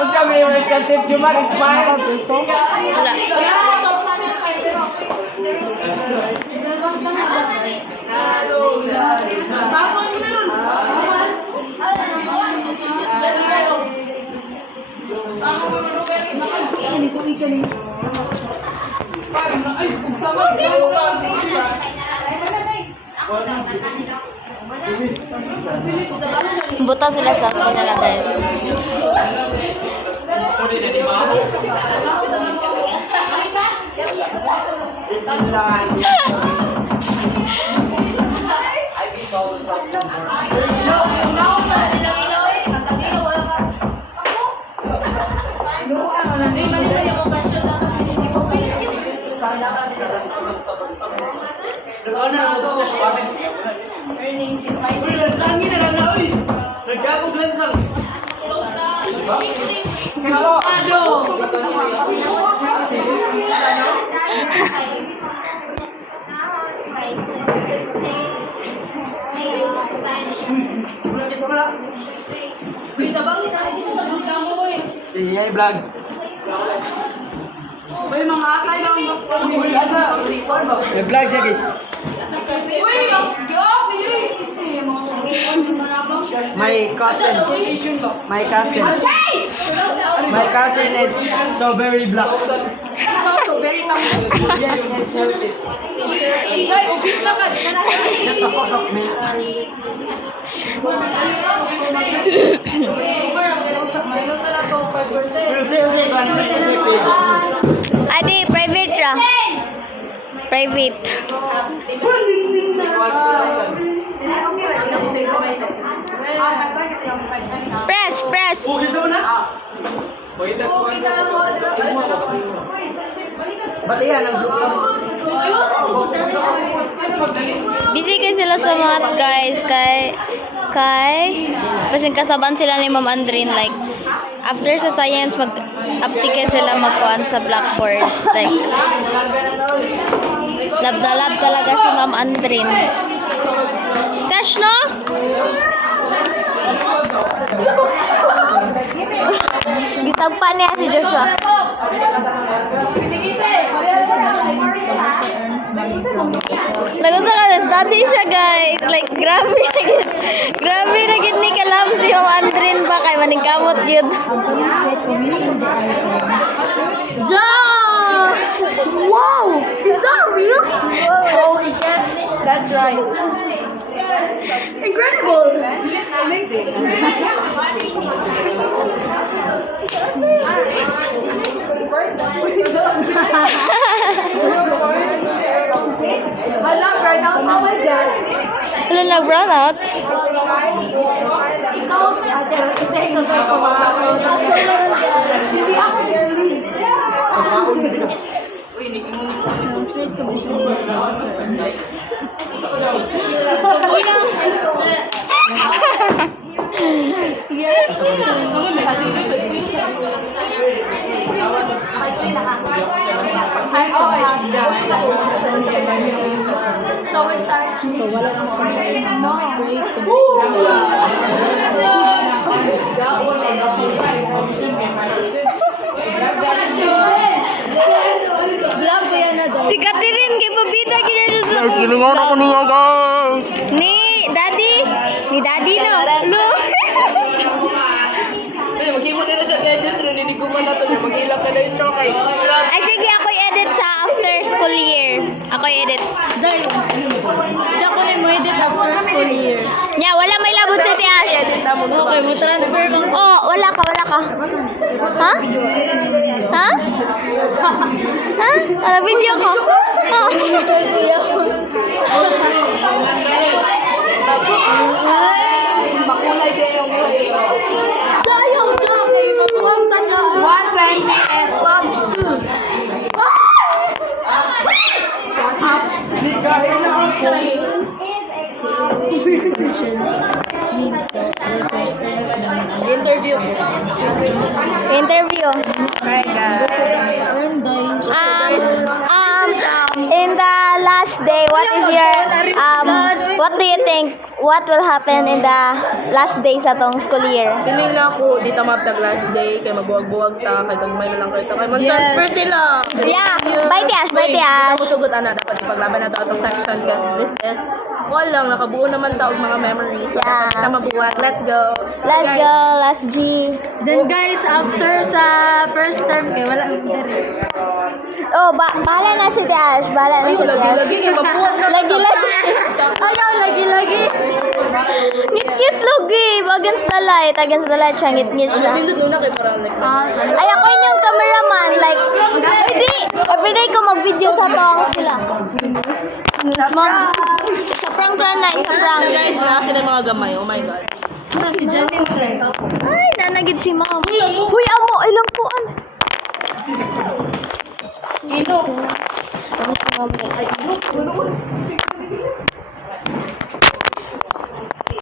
Unsa may welcome tip Jumar smile. Wala. Buta sila sa ako nila guys. Iya, vlog. May mga atay lang. May vlog siya, guys. My cousin. My cousin. My cousin is so very black. So very tamu. Yes, it's healthy. Just a fuck up, man. Adi, private ra. Private. Press, press. Busy kayo sila sa math guys. Kay basin kasaban sila ni Ma'am Andrin, like after sa science mag-aptike sila magkuhan sa blackboard, like lab na lab talaga si Ma'am Andrin. Cash no? Gisagpa niya si Joshua. Nagusa ka na study siya guys. Like grabe na gid ni kalam si Ma'am Andrin pa kay maningkamot gyud. Ja! Wow! Is that real? Holy shit. That's right. Incredible! Amazing. Wala nag-brown out? So we start. So wala na no break. Vlog ko yan na daw. Si Catherine kay pabida gina sa Gilingon ako niya, guys. Ni Daddy no. Lo. Maghimo na siya edit ron, hindi ko man nato mag-ilang ka na intro kay. Ay sige ako edit sa after school year. Ako edit. Dahil siya ko rin mo edit after school year. Nya wala may labot sa Tiash. Okay, mo transfer mo. Oh, wala ka. Ha? Ha? Ha? Ano video ko? Oh. Makulay kayo mo. Sayang dyan kayo. Mapunta dyan. 120 is plus 2. Ligahin na ako. Interview. In the last day, what do you think what will happen in the last days sa tong school year. Piling na ako, dito maptag last day, kay mabuwag-buwag ta, kay gagmay na lang kayo ta, kay mag-transfer sila. Yeah, bye Tiash, bye Hindi Tiash. ako sugot, ana, dapat ipaglaban na to atong section kasi this is wall lang, nakabuo naman ta og mga memories. So, Yeah. dapat kita mabuwag. Let's go. Let's go, last G. Then guys, after sa first term kay wala Oh, bahala na si Tiash, bahala na si Tiash. Lagi-lagi, kay mabuwag na. Lagi-lagi. Ayaw, lagi-lagi. Ngit-ngit logi, against the light siya, ngit-ngit siya. Nindot muna kay para like, Ay, ako yung cameraman, like, everyday ko mag-video sa tong sila. Sa prank na, sa prank. guys, na sila yung mga gamay. Oh my God. Si Janine Ay, nanagid si ma'am. Huy, amo, ilang puan. Ino. Tapos si ma'am.